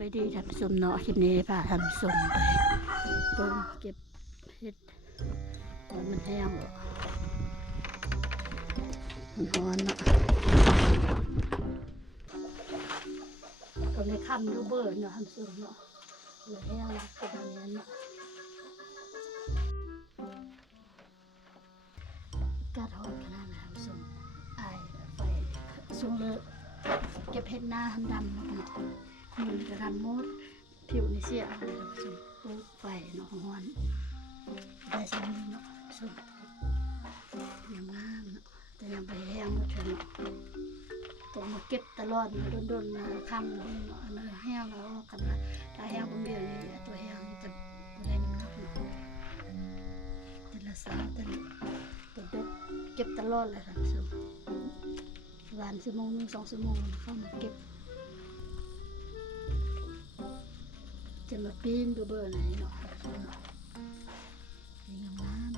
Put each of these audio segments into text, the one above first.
ไปดีทำสมเนาะคลิปนี้พาทำสมไปเบิ่งเก็บเห็ดมันแห้งหรอมันร้อนเนาะก็ไม่คำดูเบิร์เนาะทำสมเนาะเลยแห้งเป็นแบบนี้เนาะกาดหอนขนาดน้ำสมไอไฟสูงเลยเก็บเห็ดหน้าดำเนาะมือจะดำมดผิวในเสียอะไรนะสมปุ๊บไฟเนาะฮ้อนได้สมเนาะสมยังงามเนาะแต่ยังไปแห้งหมดเลยเนาะต้องมาเก็บตลอดโดนๆมาคำเนาะแห้งแล้วกันนะถ้าแห้งบางเดือนนี่ตัวแห้งจะได้น้ำหนักเนาะแต่ละสาวแต่ละตัวเด็กเก็บตลอดเลยค่ะสมวัน1 ชั่วโมง 2 ชั่วโมงเข้ามาเก็บจะมาปีนดูเบอร์ไหนเนาะดีงาม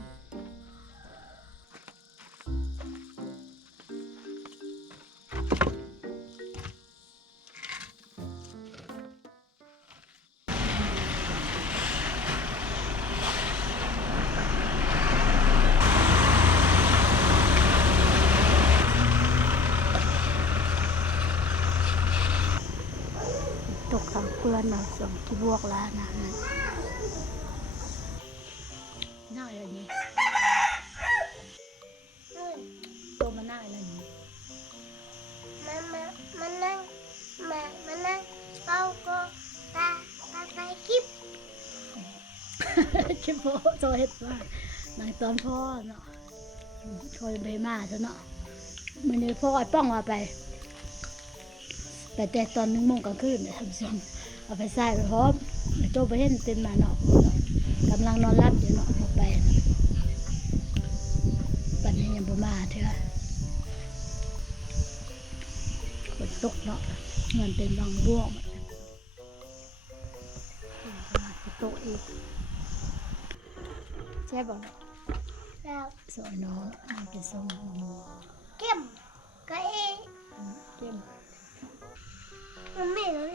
ตกขังเพื่อนมาส่งที่บวกล้านนะน่าอะไรนี่ตัวมันน่าอะไรนี่มันนั่งเราก็ตาไปคลิป คิดโพโซเฮ็ดว่านางตอนพ่อเนาะคอยไปมาซะเนาะมื้อนี้พ่อไอ้ป้องว่าไปแต่ตอน1 โมงกลางคืนเนี่ยทำซ้ำเอาไปใส่ไปพร้อมโตไปเห็นเต็นมาเนาะกำลังนอนรับอยู่เนาะออกไปปันนี้ยังบ่มาเถอะฝนตกเนาะเงินเป็นบางบ่วงตกอีกใช่บ่ แล้ว สวยเนาะมันเป็นทรงหมู เข้มก็เข้ม มันไม่เลย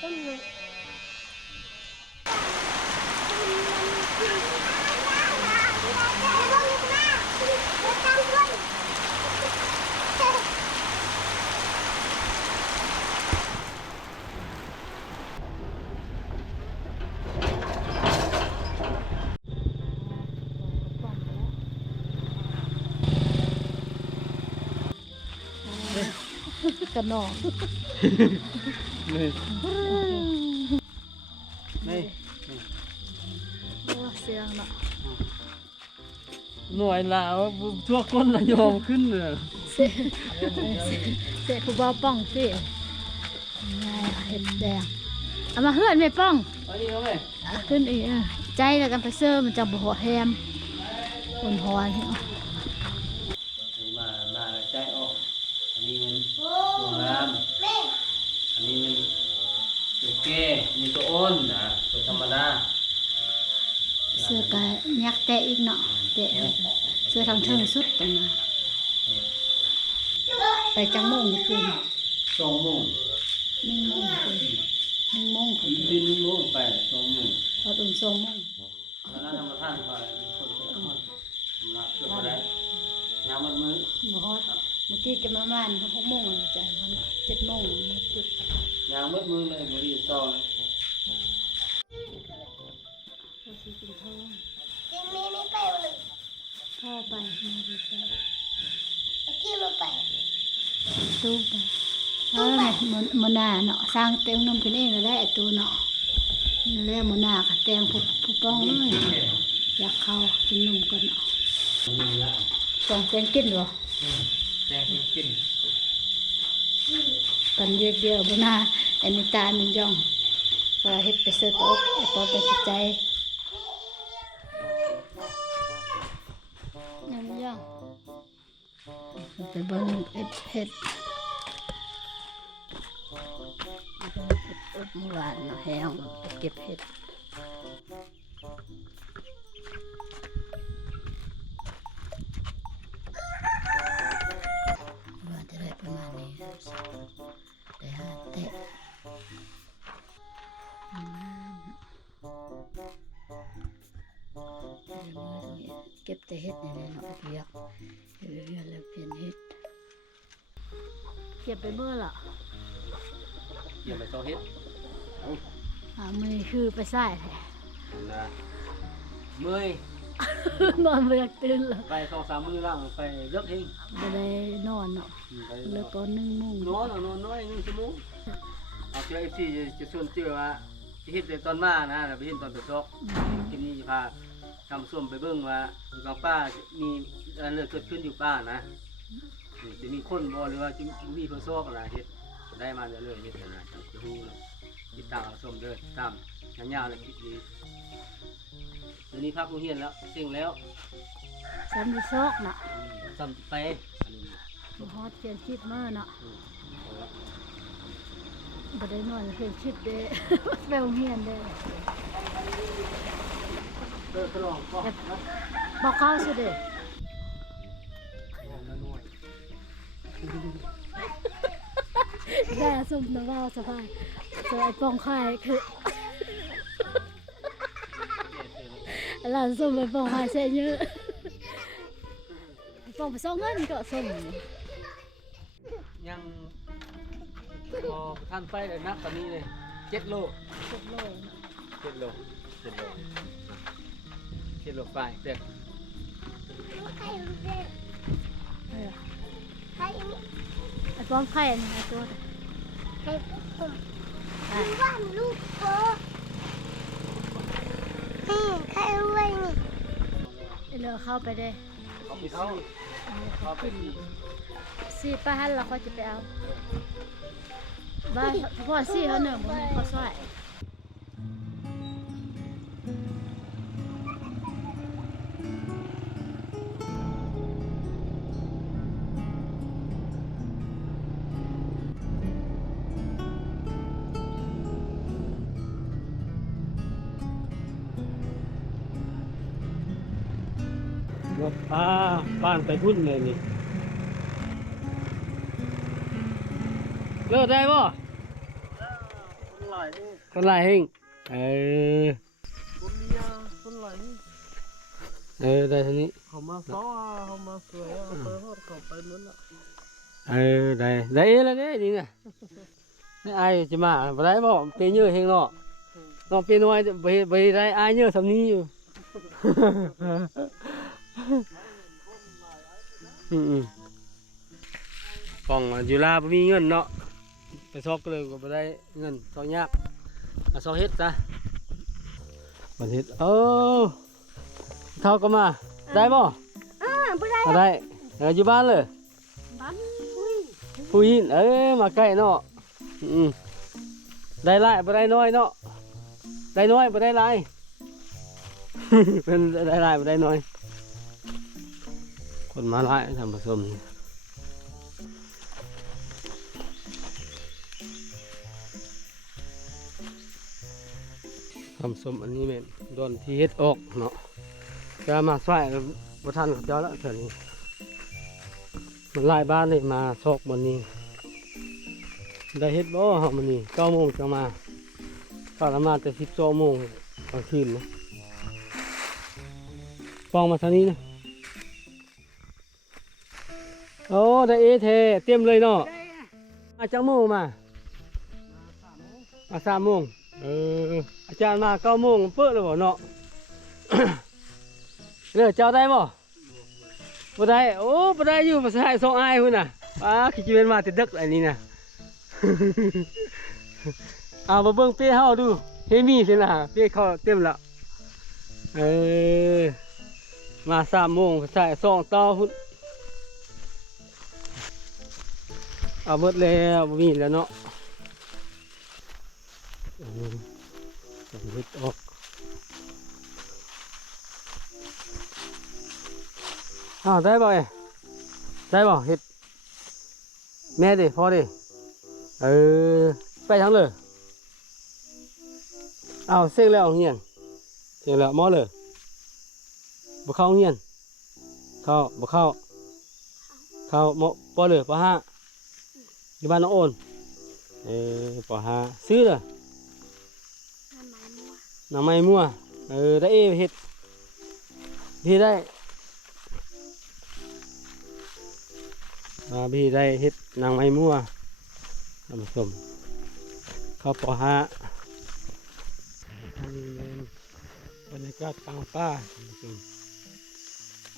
ต้นเลย กระนอง นี่ เสียงเนาะ หน่วยลาวทั่วคนระยองขึ้นเลย เสียผู้บ่าวป้องสิง่ายเห็ดแดงเอามาเฮือนไม่ป้อง ไปดีเขาไหม ขึ้นอีกใจแล้วกันไปเซอร์มันจะบ่หอแฮมคนหอน มาใจออกอันนี้มันตัวน้ำ แม่ อันนี้มันตัวแก่มีตัวอ้นนะตัวธรรมดา เสื้อกะยักแตะอีกเนาะแตะเสื้อทางเทิงสุดตรงนั้นไปจังโมงคืน 2 โมง 1 โมงคืน1 โมงคืน ดิน1 โมงไป2 โมง พอถึง2 โมง แล้วนั่นธรรมท่านไปมีคนไปทำละเพื่ออะไรยามมันมือ บ่ฮอดเมื่อกี้จะประมาณ6 โมงอาจารย์ว่า7 โมงติด ยามมืดมือเลยบริษัท ก็สิกินทอง ยังไม่ไปเลย พ่อไปมาดีไป เมื่อกี้เราไป ตู้ไปมันหน้าเนาะสร้างเต็มน้ำกันเองก็ได้ไอ้ตู้เนาะนั่นแหละมันหน้าค่ะแต่งผู้ป้องเลยอยากเข้ากินนมกันเนาะต้องแต่งกินเหรอ แจ้งกิน กันเดียวบนหน้าอันนี้ตาหนึ่งย่องก็เฮ็ดไปเสิร์ฟอกไอ้ปอไปจิตใจยังไม่ย่องไปเบิ่งเฮ็ดอบเมื่อวานเนาะแห้งไปเก็บเห็ด เ เฮ็ดนี่แหละเนาะเรียกเฮ็ดเรื่อยๆแล้วเปลี่ยนเฮ็ดเก็บไปเมื่อล่ะ เกี่ยวไปซอเฮ็ด มือคือไปใส่แท้ นะเมื่อย นอนบ่อยากตื่นแล้ว ไป2-3มื้อล่างไปเลิกเอง บ่ได้นอนเนาะ ไป เลิกก่อน1 โมง นอนน้อย1 ชั่วโมงเอาเจอ FC จะชวนเจอว่าเฮ็ดในตอนมานะไปเฮ็ดตอนไปซอกทีนี้จะพาทำส้มไปเบิ่งว่าอยู่กับป้ามีอะไรเกิดขึ้นอยู่ป้านะจะมีคนบ่หรือว่าจะมีเพิ่นซอกอะไรเฮ็ดได้มาเรื่อยๆเฮ็ดนะจะฮู้เนาะติดตามเอาส้มเด้อตามยาวๆเลยคิดดีเดี๋ยวนี้พักโรงเรียนแล้วเซ็งแล้ว ซ้ำที่ซอกเนาะ ซ้ำไปอันนี้ บ่ฮอดเปลี่ยนชีพมื้อเนาะ เอาละ บ่ได้นอนเปลี่ยนชีพเด้ ไปโรงเรียนเด้ กระลองก็นะ บอกเข้าสิเด้ น้อย ได้สมน้ำว่าสบายเจอไอ้ปองไข่คือหลานสมไอ้ปองไข่เสียเยอะไอ้ปองไปซ่องเงินก็สม ยังพอท่านไปเลยนักตอนนี้เลย7 โล 7 โล 7 โล7 โล7 โลไปเด็ก ใครรู้เรื่อง เออ ใคร ไอ้ปองไข่นี่ไอ้ตัว ใครผมคือว่าลูกโตนี่ใครรู้ไว้นี่ ไอ้เหลือเข้าไปได้ เขาไปเข้าเขาไปที่ สี่ป้าหันเราก็จะไปเอาบ้านพ่อสี่เขาเนี่ยบ่แม่นเขาซอย รถบ้านไปพุ่นเลยนี่เลิกได้ป่ะคนหลายเฮงเออ คนเมียคนไหล ได้ทีนี้ เขามาซ้อเขามาสวยเอาไปทอดเขาไปเหมือนละ ได้แล้วเนี่ยนี่เนี่ยนี่ไอจะมาบ่ได้บ่เปเยอะเฮงเนาะน้องเปน้อยไปได้ไอเยอะสำนี้อยู่ กล่องอยู่ลาบ่มีเงินเนาะไปซอกก็เลยก็บ่ได้เงินซอกยากซอกเฮ็ดซะบ่เฮ็ดเท่าก็มาได้บ่ บ่ได้ ได้อยู่บ้านเลย บ้าน ผู้หญิงมาใกล้เนาะได้หลายบ่ได้น้อยเนาะได้น้อยบ่ได้หลาย เป็นได้หลายบ่ได้น้อยคนมาหลายทำผสมทำสมอันนี้แม่นโดนที่เฮ็ดออกเนาะจะมาสวยบ่ทันเขาเจ้าแล้วเท่านี้มันหลายบ้านเลยมาซอกบนนี้ได้เฮ็ดบ่เฮามื้อนี้9 โมงจะมาก็ละมาแต่12 โมงกลางคืนนะปองมาทางนี้นะโอ้ได้เอเทเต็มเลยเนาะอาจารย์โมงมา3 โมงอาจารย์มา9 โมงเปิดแล้วบ่เนาะ เลือกเจ้าได้บ่บ่ได้โอ้บ่ได้อยู่ภาษาไทย2 อายพุ่นน่ะขี้จิเป็นมาติดดึกอันนี้น่ะ เอามาเบิ่งเป้เฮาดูเฮมีสิล่ะเป้เขาเต็มแล้วมา3 โมงภาษา2 ต่อพุ่นเอาหมดแล้วบ่มีแล้วเนาะเฮ็ดออกได้บ่ได้บ่เฮ็ดแม่ดิพ่อดิไปทั้งเลยเซ็งแล้วเฮียนเซ็งแล้วมอเลยบ่เข้าเฮียนเข้าบ่เข้าหมอปอเลยปอ5อยู่บ้านน้องโอนปอ5ซื้อเลยน้ำไม้มั่วได้เฮ็ดที่ได้ มาพี่ได้เฮ็ดนางไม้มั่วท่านผู้ชมเข้าปอฮะอันนี้เป็นบรรยากาศกลางป่าท่านผู้ชม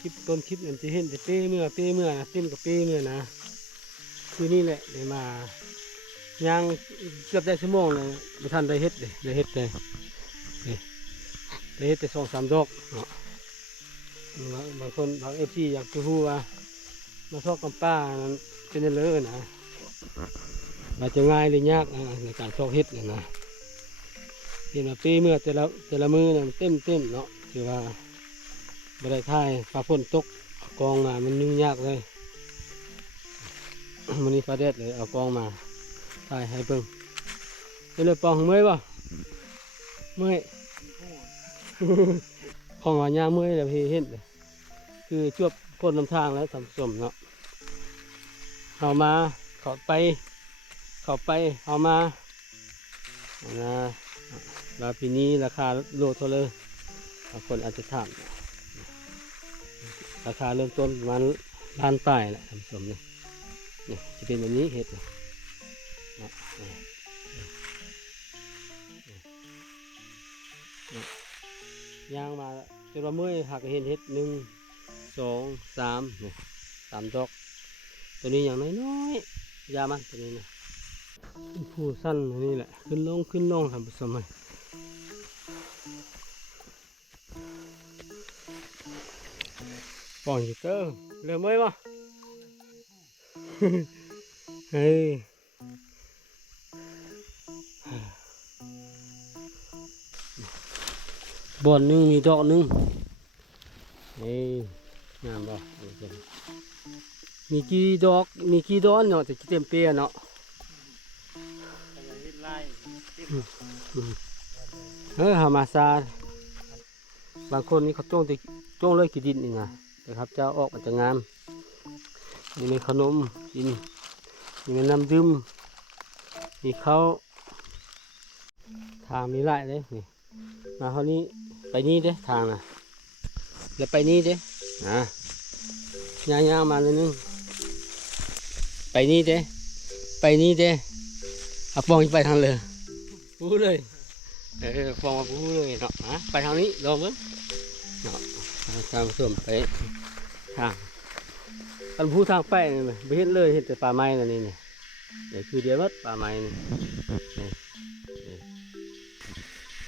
คลิปต้นคลิปนั่นจะเห็นแต่เป้เมื่อนะเต้นกับเป้เมื่อนะคือนี่แหละได้มาย่างเกือบได้ชั่วโมงเลยไม่ทันได้เฮ็ดเลยได้เฮ็ดเลยได้เฮ็ดแต่2-3 ดอกเนาะบางคนบางFCอยากจะรู้ว่ามาทอดกับป้านั้นเป็นยังไงนะมาจะง่ายหรือยากในการทอดเฮ็ดนะเห็นว่าปีเมื่อแต่ละมือเนี่ยเต็มเนาะคือว่าไม่ได้ท่ายฟ้าฝนตกกองมามันยุ่งยากเลยมันนี่ฟ้าแดดเลยเอากองมาท่ายให้เพิ่งเป็นเลยปองเมื่อยป่ะเมื่อย ของว่าย่าเมื่อยเลยพี่เห็นเลยคือจวบพ้นลำทางแล้วทำสมเนาะเอามาเข้าไปเอามานะว่าปีนี้ราคาโลเท่าเลยบางคนอาจจะถามราคาเริ่มต้นประมาณ1,000,000แหละทำสมเนี่ยจะเป็นแบบนี้เห็ดนะย่างมาจนว่าเมื่อยหักเห็นเห็ด1 2 3เนี่ย3 ดอกตัวนี้อย่างน้อยๆยามันตัวนี้นะผู้สั้นนี่แหละขึ้นลงทำผสมให้ป่องอยู่เตอร์เริ่มเมื่อยป่ะ เฮ้ยบ่อนหนึงมีดอกหนึงเฮ้ยงามป่ะมีกี่ดอกเนาะจะเต็มเปียเนาะหามาซาบางคนนี่เขาจ้องเลยกี่ดินนี่นะนะครับจะออกมันจะงามนี่มีขนมกินนี่มีน้ำดื่มมีข้าวทางมีหลายเลยนี่มาเท่านี้ไปนี่เด้ทางนะแล้วไปนี่เด้ย่างมาเลยนึงไปนี่เด้เอาปองไปทางเลยพูดเลยปองมาพูดเลยเนาะไปทางนี้ลองมั้งเนาะทางส่วนไปทางอันพูดทางไปไม่เห็นเลยเห็นแต่ป่าไม้นั่นนี่เนี่ยคือเดียวมัดป่าไม้นี่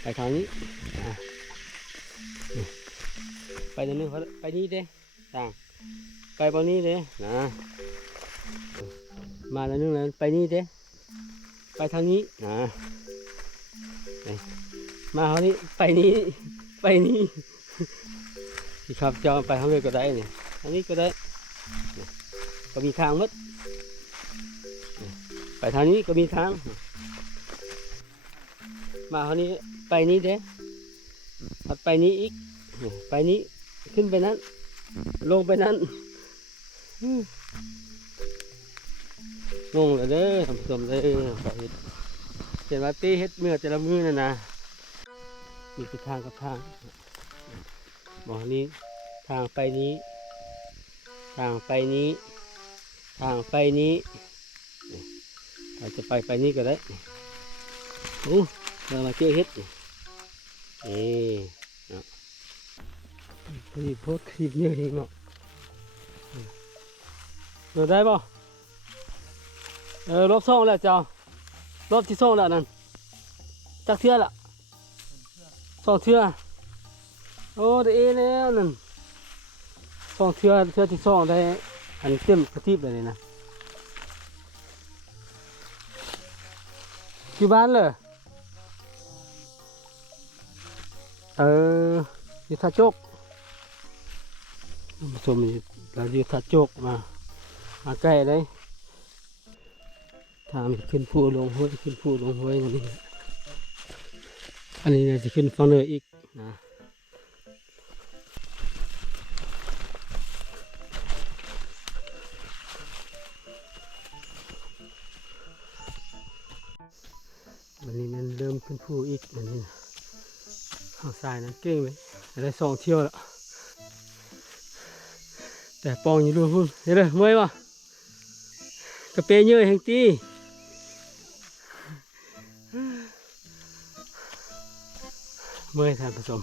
ไปทางนี้ไปทางนี้ไปนี่เด้ทางไปบนนี้เด้นะมาแล้วนึงแล้วไปนี่เด้ไปทางนี้มาทางนี้ไปนี่ที่ขับจะไปทางเลยก็ได้เนี่ยทางนี้ก็ได้ก็มีทางมัดไปทางนี้ก็มีทางมาทางนี้ไปนี่เด้ไปนี้อีกไปนี้ขึ้นไปนั้นลงไปนั้นงงเลยเด้อทำสมเด้อไปเห็นว่าตีเฮ็ดเมื่อแต่ละมือน่ะนะมีทางกับทางบอกนี้ทางไปนี้เราจะไปนี้ก็ได้โอ้เรามาเจอเฮ็ดนี่โพสคลิปเยอะเองเนาะเราได้ป่ะรอบ2แล้วเจ้ารอบที่2แล้วนั่นจักเทื่อละ2 เทื่อโอ้ได้แล้วนั่น2 เทื่อที่2ได้อันเต็มกระติบเลยนะที่บ้านเลยอยู่ท่าโจกผสมเราอยู่ท่าโจกมาใกล้เลยทางขึ้นภูลงห้วยนี่อันนี้จะขึ้นฝั่งเหนืออีกนะวันนี้มันเริ่มขึ้นภูอีกอันนี้นะข้างซ้ายนั้นเก่งเลยได้2 เที่ยวแล้วแต่ปองอยู่ดูพุ่นเห็นเลยเมื่อยป่ะ กระเปเยอะแห่งตีเมื่อยท่านผู้ชม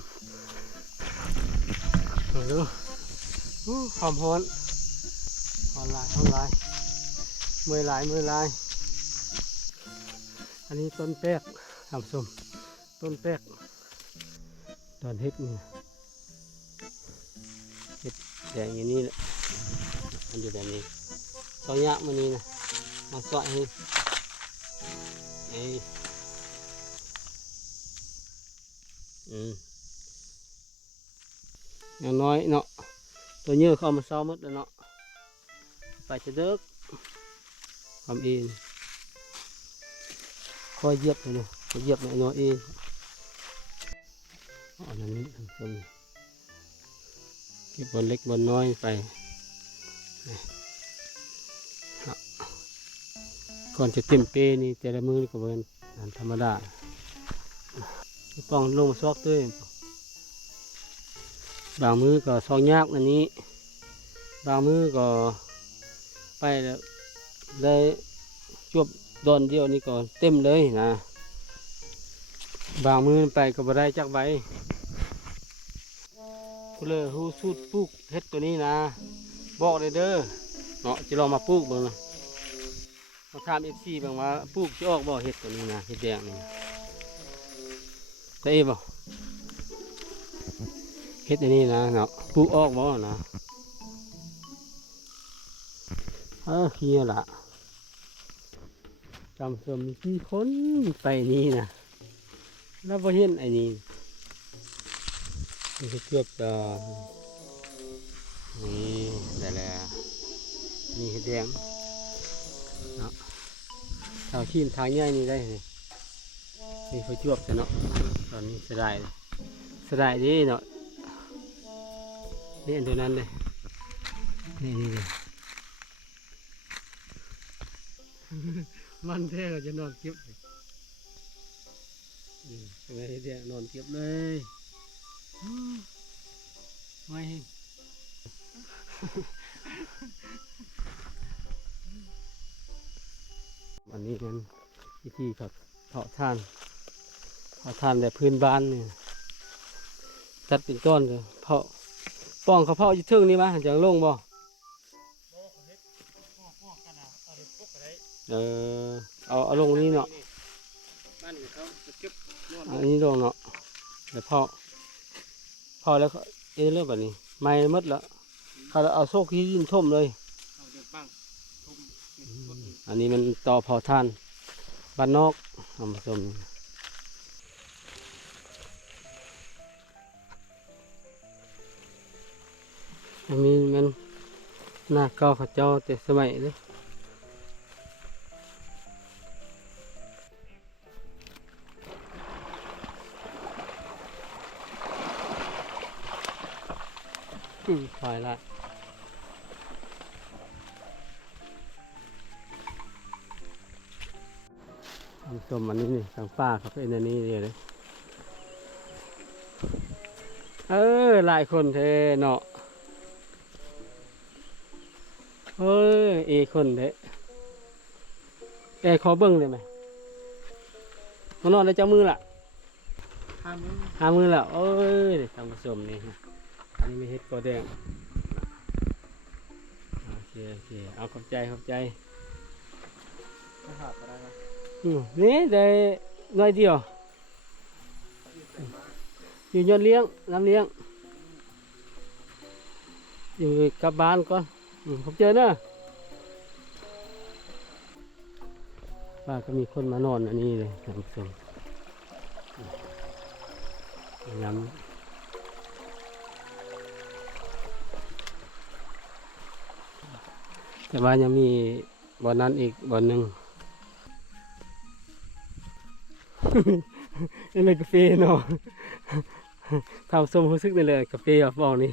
ดูหอมฮ้อนหอมลายเมื่อยหลายอันนี้ต้นแป๊กท่านผู้ชมต้นแป๊กตอนเฮ็ดนี่เฮ็ดแดงอย่างนี้แหละมันอยู่แบบนี้ซอยยะมันนี่นะมาสอยให้อย่างน้อยเนาะตัวเยอะเข้ามาซ้อมมดแล้วเนาะไปจะเด็กความเองคอยเหยียบเลยเนาะเหยียบหน่อยเองอันนี้ทำส้มเก็บบอลเล็กบอลน้อยไปก่อนจะเต็มเปนี่แต่ละมือนี่ก็เป็นธรรมดาต้องลงมาซอกด้วยบางมือก็ซอกยากอันนี้บางมือก็ไปแล้วได้จวบโดนเดียวนี่ก็เต็มเลยนะบางมือไปก็บ่ได้จักใบผู้เลอหูสูดปลูกเฮ็ดตัวนี้นะบอกเลยเด้อเนาะจะลองมาปลูกบ้างนะมาถามFCบางว่าปลูกจะออกบ่เฮ็ดตัวนี้นะเฮ็ดแดงนี่ได้บ่เฮ็ดอันนี้นะเนาะปลูกออกบ่นะเฮียละจำเสริมที่คนไปนี่นะแล้วพอเห็นไอ้นี่นี่คือเกือบจะนี่ได้แล้วนี่เห็ดแดงเนาะเท่าขี้ทางใหญ่นี่ได้นี่พอจวบจะเนาะตอนนี้เสียดายดีเนาะนี่อันเดียวนั้นเลยนี่เลยมันแท้ก็จะนอนเก็บเป็นไงเดี๋ยวนอนเก็บเลยไม่อันนี้มันวิธีเขาเผาถ่านแบบพื้นบ้านเนี่ยจัดเป็นต้นเลยเผาป้องเขาเผาอยู่เทิงนี่มั้ยจังลงบ่เอาลงนี้เนาะอันนี้ลงเนาะเดี๋ยวพอแล้วเริ่มแบบนี้ไม่มดแล้วเขาเอาโซ่ขี้ดินท่มเลยอันนี้มันต่อเผาถ่านบ้านนอกทำผสมอันนี้มันหน้าเก่าเขาเจ้าแต่สมัยเลยคอยละทำส้มอันนี้นี่ทางป้าเขาเป็นอันนี้เลยหลายคนเทเนาะคนเทขอเบิ้งเลยไหมมานอนได้เจ้ามือละหามือละทำส้มนี่อันนี้ไม่เห็ดกอแดงโอเคเอาขอบใจนี่ได้น้อยเดียวอยู่ยอดเลี้ยงน้ำเลี้ยงอยู่กลับบ้านก่อนขอบใจนะป้าก็มีคนมานอนอันนี้เลยท่านผู้ชมย้ำแต่ว่ายังมีบ่อนั้นอีกบ่อหนึ่งนี่เลยกาแฟเนาะทำส้มรู้สึกได้เลยกาแฟบ่อนี้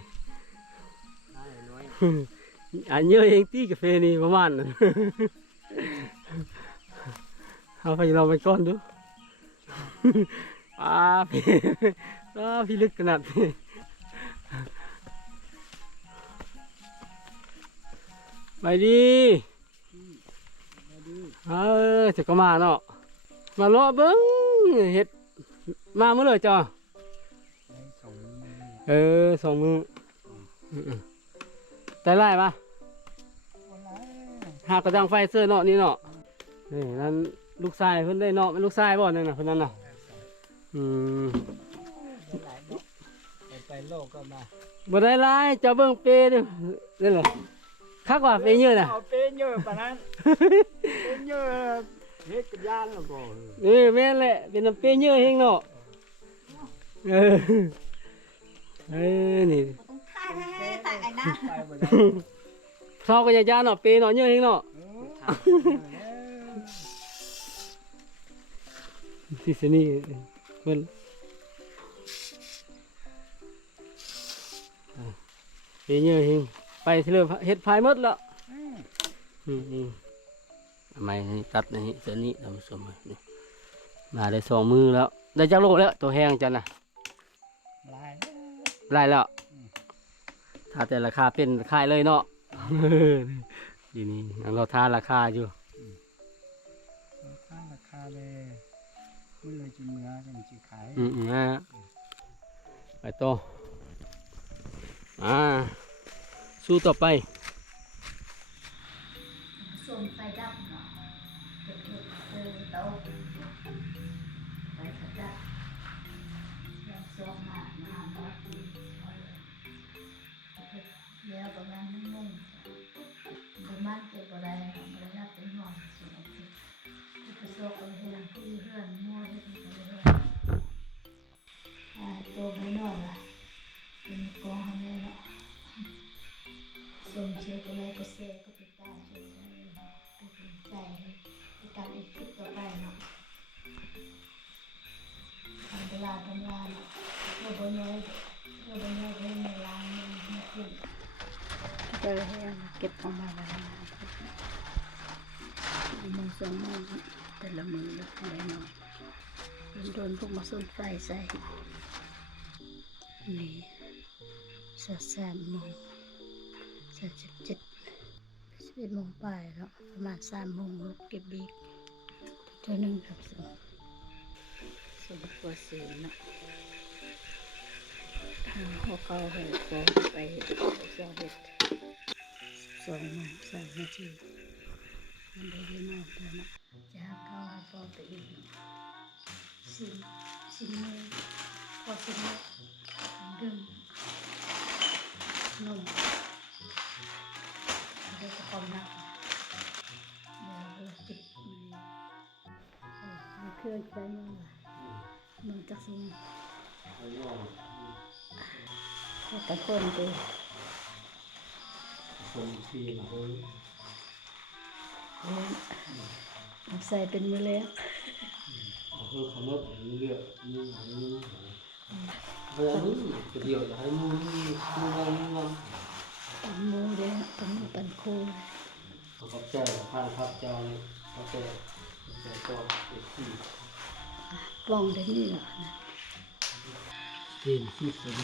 อันเยอะเองที่กาแฟนี่ประมาณนั้นเอาไปลองไปก้อนดูพี่ลึกขนาดนี้ไปดี จะก็มาเนาะมาเลาะเบิ้งเฮ็ดมาเมื่อเลยจ้ะ2 มื้อแต่ไล่ปะหากระดังไฟเสื้อเนาะนี่เนาะนี่นั่นลูกชายเพิ่นได้เนาะเป็นลูกชายบ่นั่นน่ะเพิ่นนั่นน่ะไปโลกก็มา บ่ได้หลายเจ้าเบิ่งเปดินี่แหละคักว่าเปเยอะน่ะ เอาเป็นเยอะปานนั้นเป็นเยอะเฮ็ดกับยานแล้วก็ แม่นแหละเป็นน้ำเปเยอะเฮงเนาะนี่ tại cái nào ไปบ่ได้ เฒ่าก็อย่าย่านเนาะเปเนาะเยอะเฮงเนาะที่สนี่เพิ่นเปเยอะเฮงไปเถอะเฮ็ดพายหมดแล้วทำไมนี่ตัดนี่เสนี่ทำสมนี่มาได้2 มือแล้วได้จักโลแล้วตัวแห้งจันน่ะ ลาย ไล่แล้วถ้าแต่ราคาเป็นขายเลยเนาะ ทีนี้เราทานราคาอยู่ ราคาเลยมื้อเลยจิเมื่อจังสิขาย นะไปต่อสู้ต่อไป ส่งไฟดับเนาะเก็บเห็ดเตาไฟดับแล้วส่งมาบอสดีแล้วประมาณ1 โมงประมาณเก็บบ่ได้ระดับเป็นห่วงสิไปส่งกันเฮ็ดที่เฮือนมั่วเฮ็ดที่เฮือนตัวไม่นอนล่ะเป็นกองแม่เนาะส่งเชื่อก็เลยก็เซก็ติดตามช่วยเป็นใจให้การอีกคลิปต่อไปเนาะทำเวลาเนาะเราบนน้อยเรื่องในร้านมันขึ้นเจอให้เก็บออกมาแล้วมือ2 มือแต่ละมือแล้วอะไรเนาะโดนพวกมาส้นไฟใส่นี่3 โมง 11 โมงไปแล้วประมาณ3 โมงลูกเก็บบีกตัวหนึ่งครับส่วนตัวเสียเนาะหัวเขาไปเสาเห็ด2 โมง 3 นาทีมันได้เยอะมากเลยเนาะจะหาข้าวหาปอไปอีกสิ่งนี้พอสิ่งนี้ดึงนมเดี๋ยวจะความหนักเดี๋ยวจิบมันเครื่องใช้มันจะสูงแต่คนไป คนปีนเขา ใส่เป็นมือเล็ก เขาลดเลือกนี่เดียวจะให้มูนี่มูเด้เป็นมูเป็นโค เขาก็แจ้งผ่านครับเจ้านี่เขาแจ้งก็ที่ ปล่องได้นี่เหรอนะ เกณฑ์ที่สุด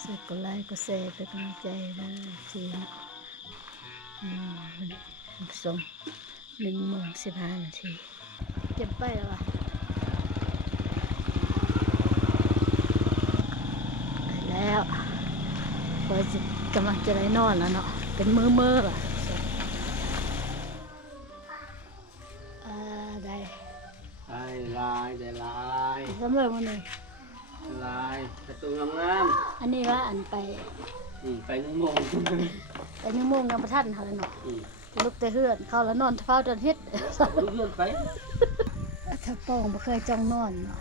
เสร็จก็ไล่ก็แซ่เป็นกำลังใจเลยสิส่ง1 โมง 15 นาทีเก็บไปแล้วอ่ะไปแล้วพอจะกำลังจะได้นอนแล้วเนาะเป็นมืออ่ะได้ลาย สำเร็จวันนี้ ลายประตูงาม อันนี้ว่าอันไป ไป1 โมง แต่1 โมงยังประทันเขาเลยเนาะลุกแต่เฮือนเขาแล้วนอนเฝ้าจนเฮ็ด เลื่อนไป ถ้าป้องบ่เคยจ้องนอนเนาะ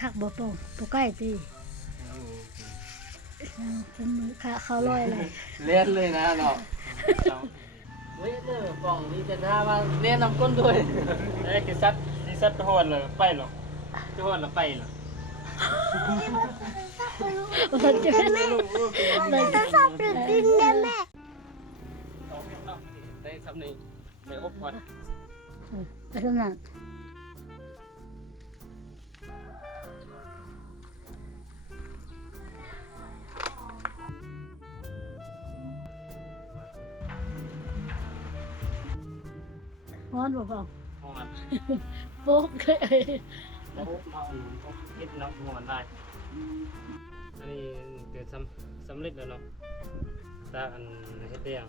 คักบ่ป้องบ่ใกล้ติเป็นมือขาเขาลอยเลย เล่นเลยนะเนาะเว้ยเด้อป้องนี่จะท่าว่าเล่นนำก้นด้วย คือซัดไปฮอดเลยไปหรอกไปฮอดแล้วไปหรอก มันจะเป็น Tao sắp được tin nha mẹ ได้ทำนี่ได้อบก่อน ไปทำงาน ฮ้อนบ่เปล่า ห้องมัน โป๊กเลย โอ้มาเฮ็ดน้ำหัวมันได้อันนี้เกิดสำเร็จแล้วเนาะตาอันเฮ็ดได้ยัง